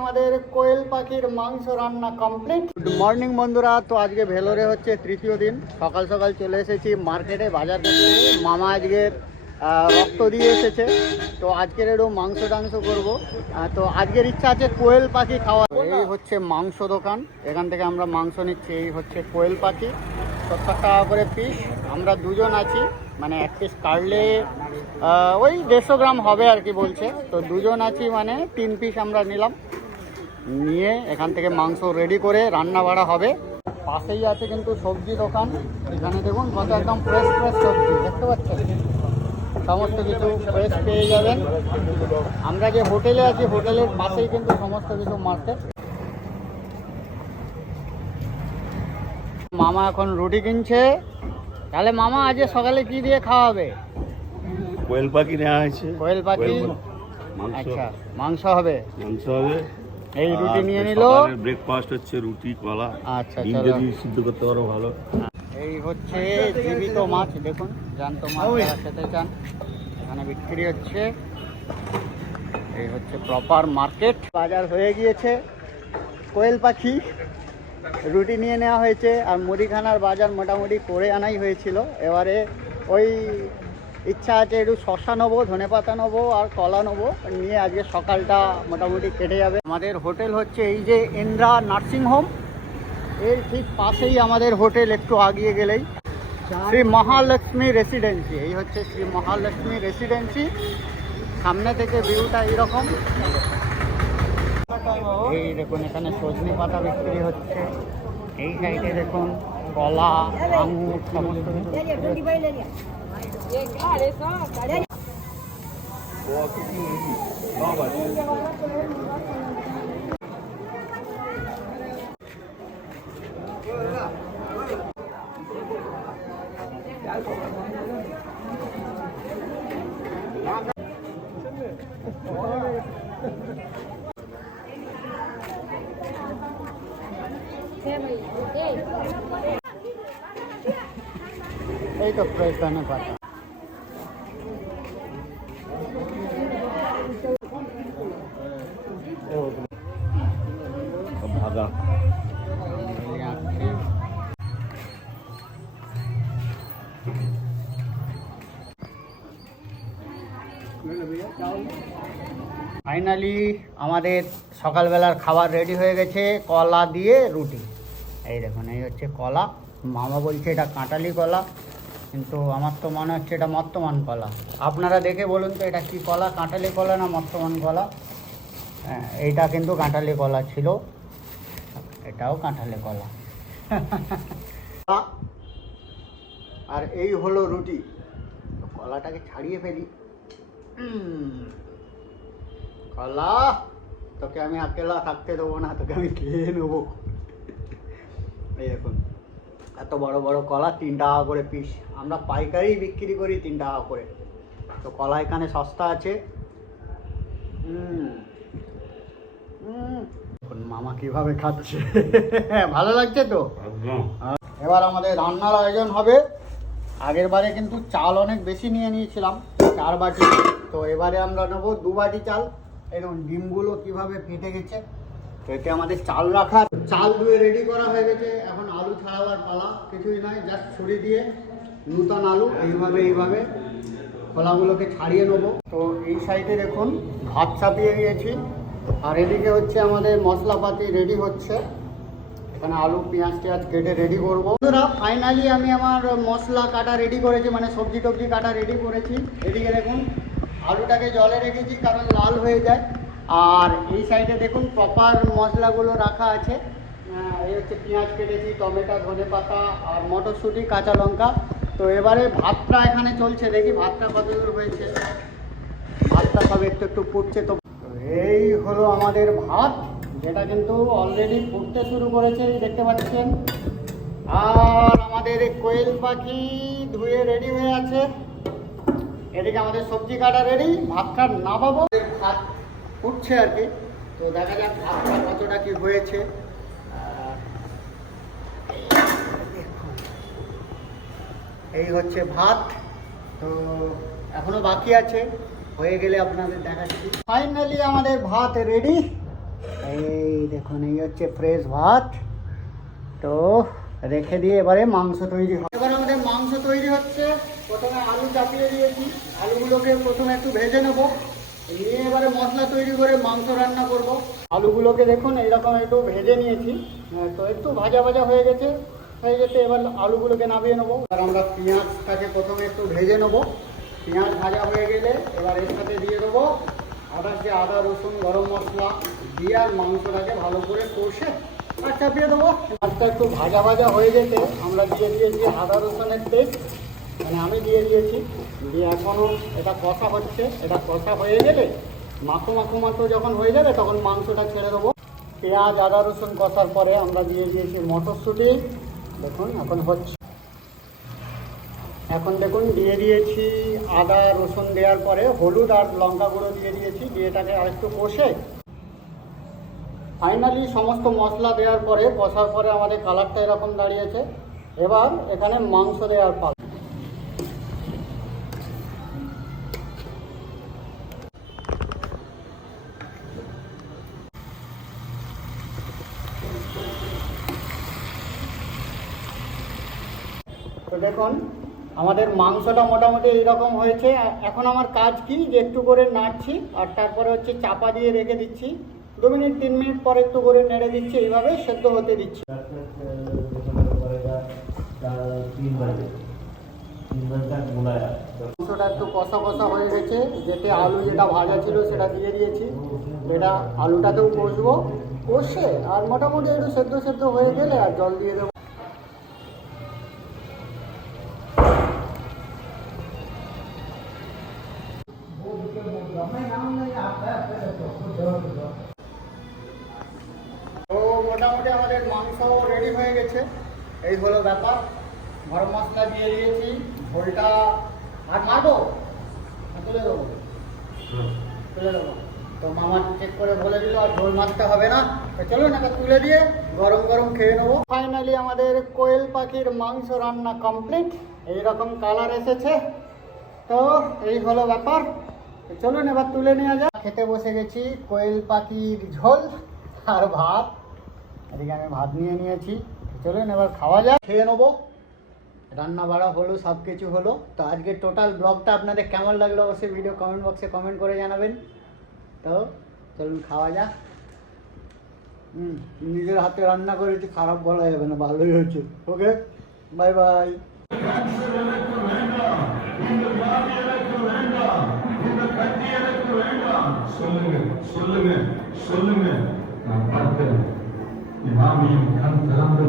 আমাদের কোয়েল পাখির মাংস রান্না মর্নিং বন্ধুরা। তো আজকে ভেলোরে হচ্ছে তৃতীয় দিন। সকাল সকাল চলে এসেছি মার্কেটে, বাজার করতে। মামা রক্ত দিয়ে এসেছে। তো আজকের তো আজকের ইচ্ছা আছে কোয়েল পাখি খাওয়া এই হচ্ছে মাংস দোকান। এখান থেকে আমরা মাংস নিচ্ছি। এই হচ্ছে কোয়েল পাখি। সত্তর টাকা করে পিস আমরা দুজন আছি মানে এক পিস কাটলে ওই দেড়শো গ্রাম হবে আর কি বলছে। তো দুজন আছি মানে তিন পিস আমরা নিলাম। নিয়ে এখান থেকে মাংস রেডি করে রান্না বাড়া হবে। পাশেই আছে কিন্তু সবজি দোকান। এখানে দেখুন কত একদম ফ্রেশ ফ্রেশ সবজি, দেখতে পাচ্ছেন? সমস্ত কিছু ফ্রেশ পেয়ে যাবেন। আমরা যে হোটেলে আছি, হোটেলের পাশেই কিন্তু সমস্ত কিছু মার্কেট মামা এখন রুটি কিনছে। তাহলে মামা আজকে সকালে কি দিয়ে খাওয়াবে? কোয়েল পাখি নেওয়া হয়েছে। কোয়েল পাখি? মাংস। আচ্ছা মাংস হবে। মাংস হবে। এই রুটি নিয়ে নিল। ব্রেকফাস্ট হচ্ছে রুটি কলা। আচ্ছা ডিম চলো। যদি সিদ্ধ করতে পারো ভালো। এই হচ্ছে জীবিত মাছ দেখুন জ্যান্ত মাছ যারা খেতে চান এখানে বিক্রি হচ্ছে। এই হচ্ছে প্রপার মার্কেট বাজার হয়ে গিয়েছে। কোয়েল পাখি। রুটি নিয়ে নেওয়া হয়েছে আর মুদিখানার বাজার মোটামুটি করে আনাই হয়েছিল। এবারে ওই ইচ্ছা আছে একটু শশা নেব, ধনে পাতা নেব আর কলা নেব। নিয়ে আজকে সকালটা মোটামুটি কেটে যাবে। আমাদের হোটেল হচ্ছে এই যে ইন্দ্রা নার্সিং হোম। এর ঠিক পাশেই আমাদের হোটেল, একটু আগিয়ে গেলেই। শ্রী মহালক্ষ্মী রেসিডেন্সি, এই হচ্ছে শ্রী মহালক্ষ্মী রেসিডেন্সি। সামনে থেকে ভিউটা এইরকম এই দেখুন এখানে সজনে পাতা বিক্রি হচ্ছে। এই সাইডে দেখুন কলা আঙুর সমস্ত কিছু বিক্রি হচ্ছে। এই তো ফ্রেশ ধনে পাতা সব ভাজা ফাইনালি আমাদের সকালবেলার খাবার রেডি হয়ে গেছে কলা দিয়ে রুটি। এই দেখুন এই হচ্ছে কলা। মামা বলছে এটা কাঁটালি কলা কিন্তু আমার তো মনে হচ্ছে এটা মর্তমান কলা। আপনারা দেখে বলুন তো এটা কি কলা কাঁটালি কলা না মর্তমান কলা? হ্যাঁ, এইটা কিন্তু কাঁঠালি কলা ছিল। এটাও কাঁঠালি কলা। আর এই হলো রুটি। কলাটাকে ছাড়িয়ে ফেলি। কলা তোকে আমি আকেলা থাকতে দেবো না তোকে আমি খেয়ে নেব। এই দেখুন এত বড় বড় কলা তিন টাকা করে পিস আমরা পাইকারি বিক্রি করি তিন টাকা করে। তো কলা এখানে সস্তা আছে। হুম হুম। দেখুন মামা কীভাবে খাচ্ছে। ভালো লাগছে তো? এবার আমাদের রান্নার আয়োজন হবে। আগের বারে কিন্তু চাল অনেক বেশি নিয়ে নিয়েছিলাম চার বাটি। তো এবারে আমরা নেব দু বাটি চাল। এরকম ডিমগুলো কীভাবে ফেটে গেছে এতে আমাদের চাল রাখা চাল ধুয়ে রেডি করা হয়ে গেছে। এখন আলু ছাড়াবার পালা, কিছুই নয় জাস্ট ছুরি দিয়ে নূতন আলু এইভাবে এইভাবে খোলাগুলোকে ছাড়িয়ে নেব। তো এই সাইডে দেখুন, ভাত চাপিয়ে দিয়েছি আর এদিকে হচ্ছে আমাদের মশলাপাতি রেডি হচ্ছে। এখানে আলু, পেঁয়াজ, টেঁয়াজ কেটে রেডি করব। বন্ধুরা ফাইনালি আমি আমার মশলা কাটা রেডি করেছি মানে সবজি টবজি কাটা রেডি করেছি। এদিকে দেখুন আলুটাকে জলে রেখেছি কারণ লাল হয়ে যায়। আর এই সাইডে দেখুন প্রপার মশলাগুলো রাখা আছে। এই হচ্ছে পেঁয়াজ কেটেছি, টমেটো, ধনে পাতা আর মটরশুঁটি, কাঁচা লঙ্কা। তো এবারে ভাতটা এখানে চলছে, দেখি ভাতটা কত দূর হয়েছে। ভাতটা সব একটু একটু ফুটছে তো। এই হলো আমাদের ভাত, যেটা কিন্তু অলরেডি ফুটতে শুরু করেছে, দেখতে পাচ্ছেন। আর আমাদের কোয়েল পাখি ধুয়ে রেডি হয়ে আছে। এদিকে আমাদের সবজি কাটা রেডি ভাতটা নামাবো ভাত উঠছে আর কি। তো দেখা যাক ভাতটা কতটা কি হয়েছে। এই হচ্ছে ভাত। তো এখনও বাকি আছে। হয়ে গেলে আপনাদের দেখাচ্ছি। ফাইনালি আমাদের ভাত রেডি এই দেখুন, এই হচ্ছে ফ্রেশ ভাত। তো রেখে দিয়ে এবারে মাংস তৈরি মাংস তৈরি হচ্ছে। প্রথমে আলু চাপিয়ে দিয়েছি। আলুগুলোকে প্রথমে একটু ভেজে নেব। নিয়ে এবারে মশলা তৈরি করে মাংস রান্না করব। আলুগুলোকে দেখুন এইরকম একটু ভেজে নিয়েছি। হ্যাঁ, তো একটু ভাজা ভাজা হয়ে গেছে। হয়ে গেছে এবার আলুগুলোকে নামিয়ে নেব। আর আমরা পেঁয়াজটাকে প্রথমে একটু ভেজে নেব। পেঁয়াজ ভাজা হয়ে গেলে এবার এর সাথে দিয়ে দেবো আদা যে আদা রসুন গরম মশলা দিয়ে আর মাংসটাকে ভালো করে কষে চাপিয়ে দেবো। মাছটা একটু ভাজা ভাজা হয়ে যেতে আমরা দিয়ে দিয়েছি আদা রসুনের পেস্ট। মানে আমি দিয়ে দিয়েছি। দিয়ে এখনও এটা কষা হচ্ছে। এটা কষা হয়ে গেলে মাখো মাখো মাখো যখন হয়ে যাবে, তখন মাংসটা ছেড়ে দেবো। পেঁয়াজ, আদা, রসুন কষার পরে আমরা দিয়ে দিয়েছি মটরশুঁটি। দেখুন, এখন হচ্ছে। এখন দেখুন, দিয়ে দিয়েছি আদা, রসুন দেওয়ার পরে হলুদ আর লঙ্কা গুঁড়ো দিয়ে দিয়েছি। দিয়ে এটাকে আরেকটু কষে ফাইনালি সমস্ত মশলা দেওয়ার পরে, কষার পরে আমাদের কালারটা এরকম দাঁড়িয়েছে। এবার এখানে মাংস দেওয়ার পাল। তো দেখুন, আমাদের মাংসটা মোটামুটি এইরকম হয়েছে। এখন আমার কাজ কি? যে একটু করে নাড়ছি, আর তারপরে হচ্ছে চাপা দিয়ে রেখে দিচ্ছি। দু মিনিট তিন মিনিট পর একটু করে নেড়ে দিচ্ছি এইভাবে সেদ্ধ হতে দিচ্ছি। মাংসটা একটু কষা কষা হয়ে গেছে যেতে আলু যেটা ভাজা ছিল সেটা দিয়ে দিয়েছি। এটা আলুটাতেও কষবো কষে আর মোটামুটি একটু সেদ্ধ সেদ্ধ হয়ে গেলে আর জল দিয়ে দেবো। মোটামুটি আমাদের মাংস রেডি হয়ে গেছে। এই হলো ব্যাপার। গরম মশলা দিয়ে দিয়েছি। ঝোলটা আর মারবো তুলে দেবো? তুলে দেবো। তো মামা চেক করে বলে দিল আর ঝোল মারতে হবে না। তো চলুন তুলে দিয়ে গরম গরম খেয়ে নেব। ফাইনালি আমাদের কোয়েল পাখির মাংস রান্না কমপ্লিট এইরকম কালার এসেছে। তো এই হলো ব্যাপার। চলুন এবার তুলে নেওয়া যাক। খেতে বসে গেছি কোয়েল পাখির ঝোল আর ভাত। এদিকে আমি ভাত নিয়ে নিয়েছি তো চলুন এবার খাওয়া যাক খেয়ে নেবো রান্না বাড়া হলো সব কিছু হলো তো আজকে টোটাল ব্লগটা আপনাদের কেমন লাগলো অবশ্যই ভিডিও কমেন্ট বক্সে কমেন্ট করে জানাবেন তো চলুন খাওয়া যাক হুম নিজের হাতে রান্না করেছি খারাপ বলা যাবে না ভালোই হয়েছে ওকে বাই বাই சொல்லுங்க சொல்லுங்க சொல்லுங்க நான் பார்க்கிறேன் إمامي كان تلم